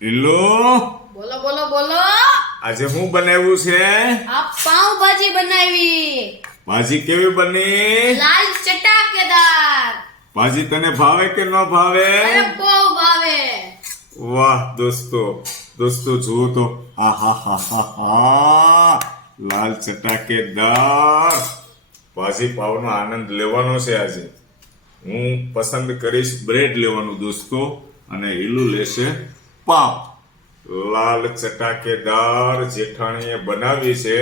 Hello, બોલો બોલો બોલો. આજે હું બનાવ્યું છે? આ પાવ ભાજી બનાવી. ભાજી કેવી બની? લાલ ચટાકેદાર. ભાજી તને ભાવે કે ન ભાવે? અરે બહુ ભાવે. વાહ દોસ્તો જુઓ તો, આહાહાહા, લાલ ચટાકેદાર ભાજી પાવનો આનંદ લેવાનો છે આજે. હું પસંદ કરીશ બ્રેડ લેવાનું દોસ્તો, અને હીલું લેશે પાવ. લાલ ચટાકેદાર જેઠાણીએ બનાવી છે,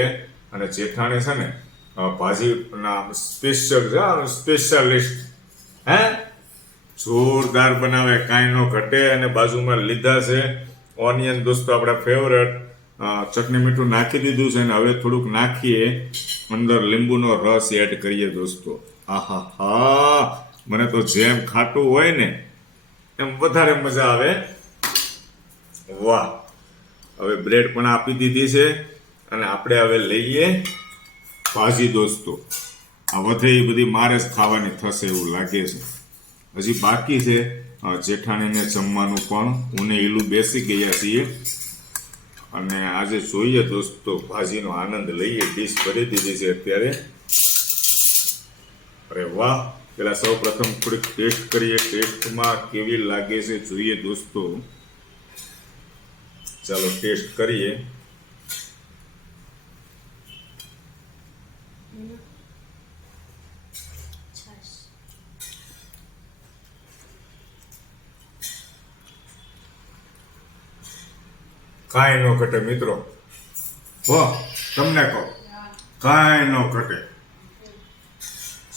અને જેઠાણી છે ને ભાજીના સ્પેશિયાલિસ્ટ હે, જોરદાર બનાવે, કાંઈ નો ઘટે. અને બાજુમાં લીધા છે ઓનિયન દોસ્તો, આપણા ફેવરેટ. ચટણી મીઠું નાખી દીધું છે, અને હવે થોડુંક નાખીએ અંદર, લીંબુનો રસ એડ કરીએ દોસ્તો. આહાહા, મને તો જેમ ખાટું હોય ને એમ વધારે મજા આવે. વાહ, હવે બ્રેડ પણ આપી દીધી છે, અને આપણે હવે લઈએ ભાજી દોસ્તો. આ વધે એ બધી મારે જ ખાવાની થશે એવું લાગે છે. હજી બાકી છે જેઠાણીને જમવાનું પણ. હું ને ઈલું બેસી ગયા છીએ, અને આજે જોઈએ દોસ્તો, ભાજીનો આનંદ લઈએ. ડીશ ભરી દીધી છે અત્યારે. અરે વાહ, પેલા સૌ પ્રથમ થોડીક ટેસ્ટ કરીએ. ટેસ્ટમાં કેવી લાગે છે જોઈએ દોસ્તો. ચાલો ટેસ્ટ કરીએ. કાંઈ નો ઘટે મિત્રો. વાહ, તમને કહો, કાંઈ નો ઘટે.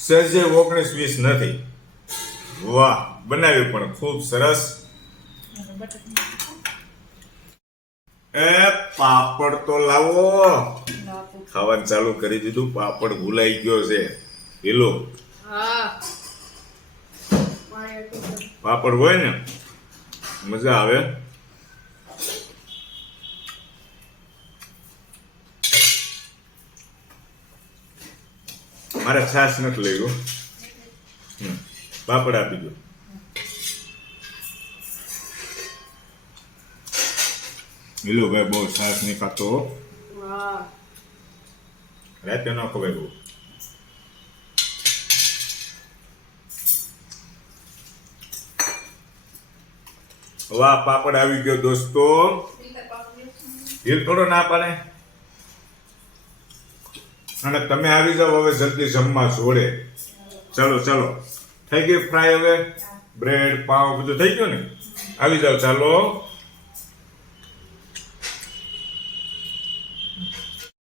સહેજે 19-20 નથી. વાહ, બનાવ્યું પણ ખૂબ સરસ. એ પાપડ તો લાવો. ખાવાનું ચાલુ કરી દીધું, પાપડ ભૂલાઈ ગયો છે. હેલો, હા. પાપડ હોય ને મજા આવે. મારે છાશ નથી લેવું, પાપડ આપી દો. હેલો ભાઈ, બહુ છાશ નહીં ખાતો. વાહ. રાતે ન ખવાય બહુ. વાહ, પાપડ આવી ગયો દોસ્તો. હિલ થોડો ના પાડે. અને તમે આવી જાઓ હવે જલ્દી જમવા જોડે. ચલો ચલો, થઈ ગઈ ફ્રાય. હવે બ્રેડ પાવ બધું થઈ ગયું ને. આવી જાઓ ચાલો.